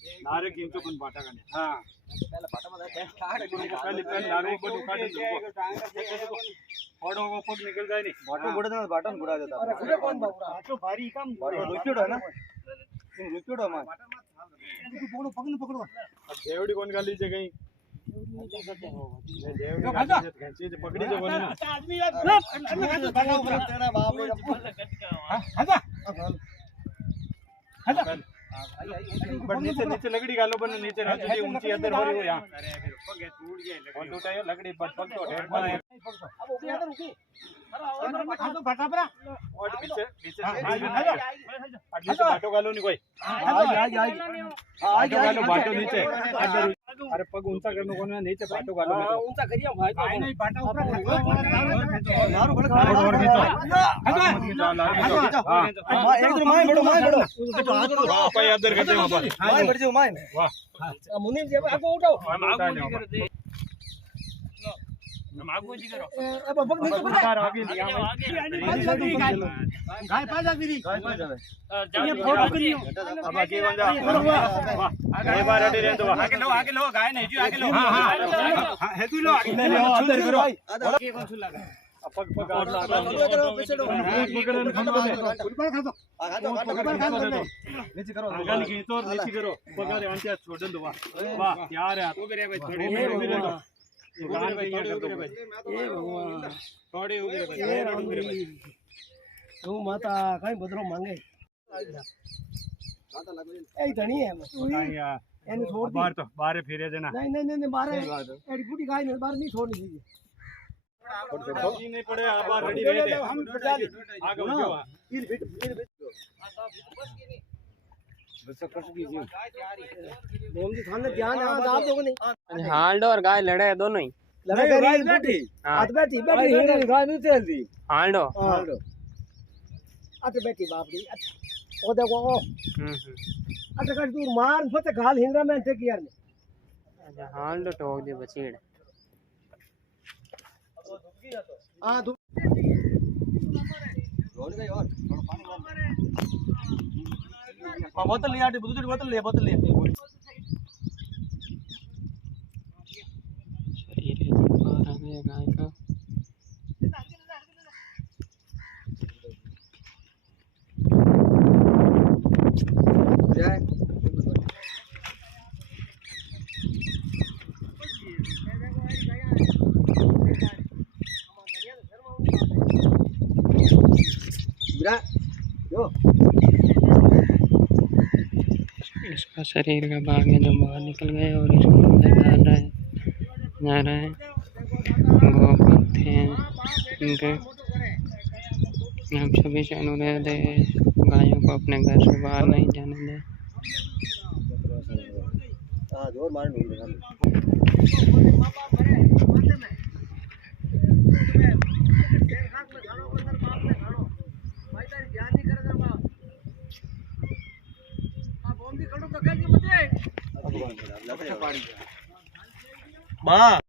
direct game तो पण बाटा करने हां पहले बाटा में पहले डायरेक्ट बट उठा दे फोड़ो वो पग निकल जाए नहीं बाटा बुड़ा देना बाटा बुड़ा देता अरे कौन बाबू तो भारी काम लिक्विड है ना तुम लिक्विड हो मां पकड़ो पकड़ पकड़ो अब देवड़ी कौन गाली से कहीं देवड़ी घंची से पकड़ी जो बने ना आदमी तेरा बाप हां पर नीचे नीचे लकड़ी गालो बन नीचे रहती है ऊंची अंदर हो रही हो यहां अरे पग टूट गया लकड़ी टूटा है लकड़ी पर पग तो हेड में अब ऊपर अंदर रुकी अरे तो फटा पड़ा और पीछे पीछे पीछे बाटो गालो नहीं कोई आगे गालो बाटो नीचे अरे पग ऊंचा करने को ना नीचे बाटो गालो ऊंचा करियो भाई नहीं बाटा ऊपर लारो बड़ और खींचो हां एकदम माय बड़ो हां पाई अंदर कर दे वहां पर माय बढ़ जाओ माय वाह मुनीम जी आगो उठाओ आगो नहीं कर दे हम आगो जी करो अब पग नीचे पड़ आगे लिया गाय पा जा मेरी गाय पा जावे ये फोटो करियो अब आगे बन जा वाह आगे बार अड़ी रहने दो आगे लो गाय नहीं जी आगे लो हां हां है तू लो आगे अंदर करो आगे कौन सुन लगा पग पग और ला पकड़न खंबा दे ऊपर खा दो नीचे करो आगे नहीं तो नीचे करो पकड़ अंते छोड़ दो वाह वाह यार है तो मेरे भाई थोड़ी गान पे ये कर दो ये भगवान थोड़ी हो गई भाई ये राम तू माता कहीं बदरो मांगे माता लग ए धणी है एने छोड़ दी बाहर तो बाहर फिरे देना नहीं नहीं नहीं बाहर एडी फूटी गाय ने बाहर नहीं छोड़नी चाहिए जी नहीं पड़े बाहर रेडी रहे थे हम बचा ली आगे बढ़ो फिर बोल जी थाने ध्यान है आप लोगों ने हाल्ड और गाय लड़े दोनों ही लड़े गाय बैठी हाथ बैठी बैठी गाय नहीं चलती हाल्डो अटे बैठी बाप री ओ देखो ओ अटे कर दूर मार फते गाल हिंगरा में थे यार ने अच्छा हाल्डो ठोक दे बचीड़ हां रोड गई और थोड़ा पानी बोतल लिया दूसरी बोतल ले गाय का इसका शरीर का भाग है जो बाहर निकल गया और इसको अंदर जा रहा है वो पत्ते हैं इनके हम सभी से अनुरोध है गायों को अपने घर से बाहर नहीं जाने दें मां